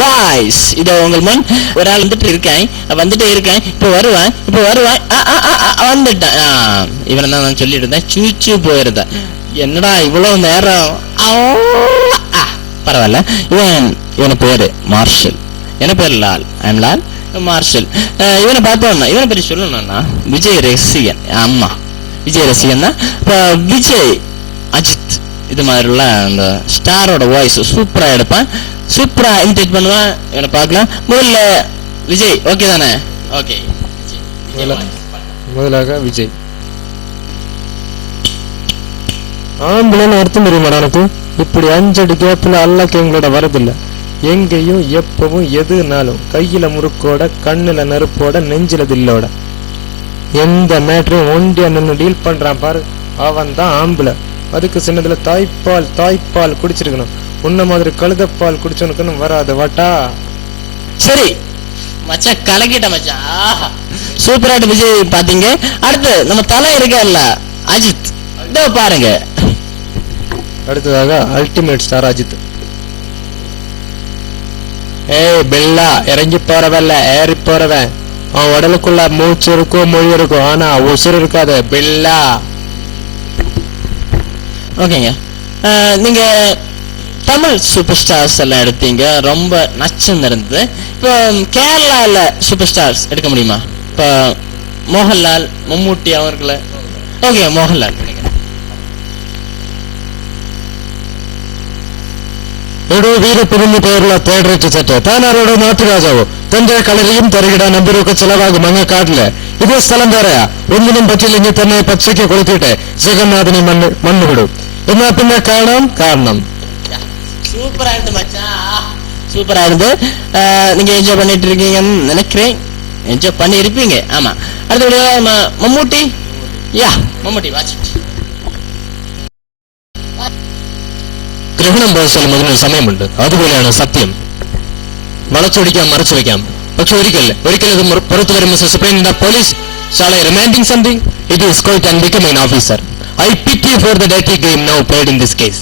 Boys. இதோ உங்கள் முன் ஒரு ஆள் வந்துட்டே இருக்கேன், இப்போ வருவேன் வந்துட்டேன். இவனை தான் நான் சொல்லிட்டு இருந்தேன், சூச்சு போயிருந்தேன். என்னடா இவ்வளவு நேரம். பரவாயில்ல. இவன் பேரு மார்ஷல், என்ன பேர் லால், ஐம் லால், மார்ஷல். இவனை பார்த்தோம்னா இவனை பற்றி சொல்லணும்னா விஜய் ரசிகன். ஆமா, விஜய் ரசிகன் தான். இப்போ விஜய், அஜித் இது மாதிரி உள்ள அந்த ஸ்டாரோட வாய்ஸ் சூப்பரா எடுப்பான், சூப்பரா இமிடேட் பண்ணுவான். இவனை பார்க்கலாம். முதல்ல விஜய் ஓகே தானே? ஓகே. முதலாக விஜய். ஆம்பளைன்னு அர்த்தம் தெரியுமாடா எனக்கு? இப்படி 5 அடி கேப்ல அல்லாக்கு எங்களோட வரதில்லை. எங்கேயும் எப்பவும் எதுனாலும் கையில முறுக்கோட, கண்ணுல நெருப்போட, நெஞ்சில தில்லோட, எந்த மேட்டரையும் ஒண்டியா நின்று டீல் பண்றான் பாரு, அவன் தான் ஆம்பளை. அதுக்கு சின்னதுல தாய்ப்பால் குடிச்சிருக்கணும். உன்ன மாதிரி கழுதப்பால் குடிச்சவனுக்குன்னு வராது வாட்டா. சரி மச்சான், கலக்கிட்ட மச்சான். சூப்பராட்டு விஜய் பாத்தீங்க. அடுத்து நம்ம தலை இருக்கல அஜித், இதோ பாருங்க. அடுத்ததாக அல்டிமேட் ஸ்டார் அஜித். ஏய் பில்லா, இறங்கி போறவல்ல ஏறி போறவன். அவன் உடலுக்குள்ள மூச்சு இருக்கும், மொழி இருக்கும், ஆனா உசுறு இருக்காது பில்லா. ஓகேங்க. நீங்க தமிழ் சூப்பர் ஸ்டார்ஸ் எல்லாம் எடுத்தீங்க, ரொம்ப நச்சுன்னு இருந்தது. இப்போ கேரளால சூப்பர் ஸ்டார்ஸ் எடுக்க முடியுமா? இப்போ மோகன்லால், மம்முட்டி அவர்களை. ஓகே, மோகன்லால். വീരപ്പെരുന്ന് പേരുള്ള തേടറേറ്റ് സെറ്റ് താനാരോട് നാട്ടുരാജാവോ തന്റെ കളരിയും തരികിടാൻ നമ്പരൊക്കെ ചെലവാകും അങ്ങക്കാട്ടില്. ഇതേ സ്ഥലം വേറെയാ. ഒന്നിനും പറ്റില്ലെങ്കിൽ തന്നെ പച്ചയ്ക്ക് കൊളുത്തിട്ട് ജഗന്നാഥനെ മണ്ണ് വിടും. എന്നാ പിന്നെ കാണണം. சூப்பராயிருந்து மச்சான், சூப்பராயிருந்து. நீங்க என்ஜாய் பண்ணிட்டு இருக்கீங்கன்னு நினைக்கிறேன், என்ஜாய் பண்ணி இருப்பீங்க. ஆமா. அடுத்தபடியா மம்முட்டி. மம்முட்டி வாட்ச். ഗ്രഹണം ബോധിച്ചാലും അതിനൊരു സമയമുണ്ട്. അതുപോലെയാണ് സത്യം. വളച്ചൊടിക്കാം, മറച്ചു വയ്ക്കാം. പക്ഷെ ഒരിക്കൽ ഇത് പുറത്തു വരുമ്പോൾ supreme police shall I remanding something? It is quite and becoming an officer. I pity for the dirty game now played in this case.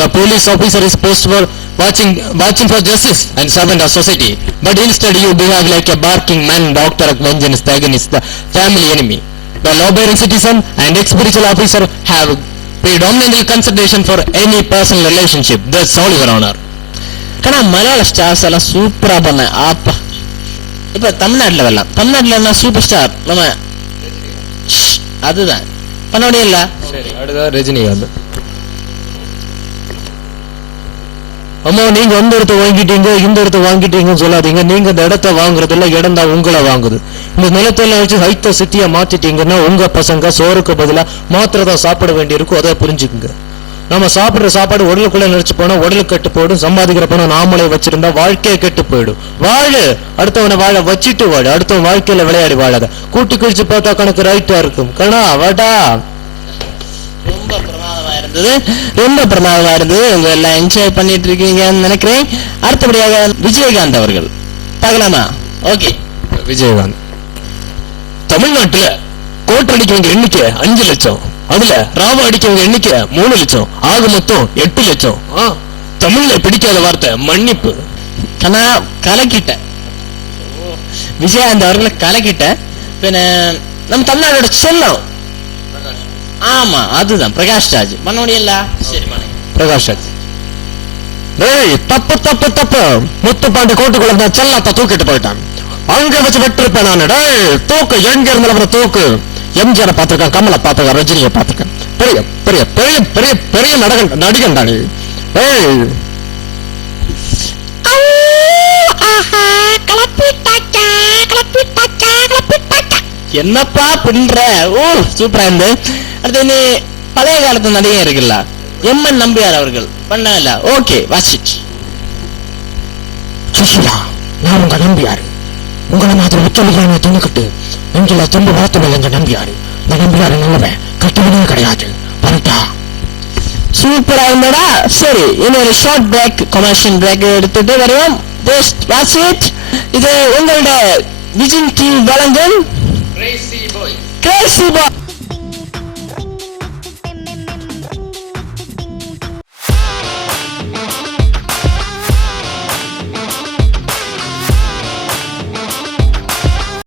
The police officer is supposed for watching for justice and servant of society, but instead you behave like a barking man, doctor of vengeance against the family enemy. The law-abiding citizen and ex-spiritual officer have predominantly consideration for any personal relationship. That's all, Your Honor. ஆனா மலையாள stars எல்லாம் சூப்பரா பண்ண. ஆப்பா, இப்ப தமிழ்நாட்டுல வரலாம். தமிழ்நாட்டுல என்ன சூப்பர் ஸ்டார் நம்ம அதுதான் பண்ண முடியல. அடுத்த ரஜினிகாந்த். அம்மா, நீங்க அந்த இடத்த வாங்கிட்டீங்க, இந்த இடத்த வாங்கிட்டீங்கன்னு சொல்லாதீங்க. நீங்க இந்த இடத்த வாங்குறது இல்ல, இடம் தான் உங்களை வாங்குது. இந்த நிலத்தெல்லாம் வச்சு ஹைத்த சித்தியா மாத்திட்டீங்கன்னா உங்க பசங்க சோறுக்கு பதிலா மாத்திரதான் சாப்பிட வேண்டியிருக்கும். அதை புரிஞ்சுக்குங்க. நம்ம சாப்பிடுற சாப்பாடு உடலுக்குள்ள நினைச்சு போனா உடலுக்கு கெட்டு போயிடும். சம்பாதிக்கிற பணம் நாமளே வச்சிருந்தா வாழ்க்கையே கெட்டு போயிடும். வாழு, அடுத்தவனை வாழ வச்சிட்டு வாழு. அடுத்தவன் வாழ்க்கையில விளையாடி வாழாத. கூட்டி கிழிச்சு பார்த்தா கணக்கு ரைட்டா இருக்கும். கணா வாடா. ரொம்ப பிரமாதமா இருந்தது. உங்க எல்லாம் என்ஜாய் பண்ணிட்டு இருக்கீங்கன்னு நினைக்கிறேன். அடுத்தபடியாக விஜயகாந்த் அவர்கள் பார்க்கலாமா? ஓகே. விஜயகாந்த். தமிழ்நாட்டுல கோட்டை அடிக்கவங்க எண்ணிக்கை 5 லட்சம். அதுல ராவ அடிக்கவங்க எண்ணிக்கை 3 லட்சம். ஆக மொத்தம் 8 லட்சம். தமிழ்ல பிடிக்காத வார்த்தை மன்னிப்பு. கலக்கிட்ட விஜயகாந்த் அவர்களை கலக்கிட்ட. பின்ன நம்ம தமிழ்நாடோட செல்லம். ஆமா, அதுதான் பிரகாஷ் ராஜ். பண்ண முடியல. சரி, பிரகாஷ் ராஜ். தப்பு. முத்துப்பாண்டி கோட்டுக்குள்ள இருந்தா செல்லாத்த தூக்கிட்டு போயிட்டான். அங்க வச்சு வெட்டிருப்பேன் நானு. தூக்கு எங்க இருந்தாலும் தூக்கு. எம்ஜிஆரை பார்த்திருக்கேன், கமலை பார்த்திருக்கேன், ரஜினியை பார்த்திருக்கேன். பெரிய பெரிய பெரிய பெரிய பெரிய நடிகன் தானே. என்னப்பா பின்ற. சூப்பரா இருந்து. அடுத்து நீ பழைய காலத்து நடிகை இருக்குல்ல, எம்என் நம்பியார் அவர்கள் பண்ணல. Okay, watch. சுஷிலா, நான் உங்க நம்பியாரு. உங்களை மாதிரி உச்சலியான துணிக்கட்டு நெஞ்சில திரும்ப வளர்த்து எங்க நம்பியாரு. இந்த நம்பியாரு நல்லவன், கட்டுவனே கிடையாது. வரட்டா. சூப்பரா இருந்தடா. சரி, இன்னொரு ஷார்ட் பிரேக், கமர்ஷியல் பிரேக் எடுத்துட்டு வருவோம். இது உங்களோட விஜய் டிவி வழங்கும் கிரேசி பாய்.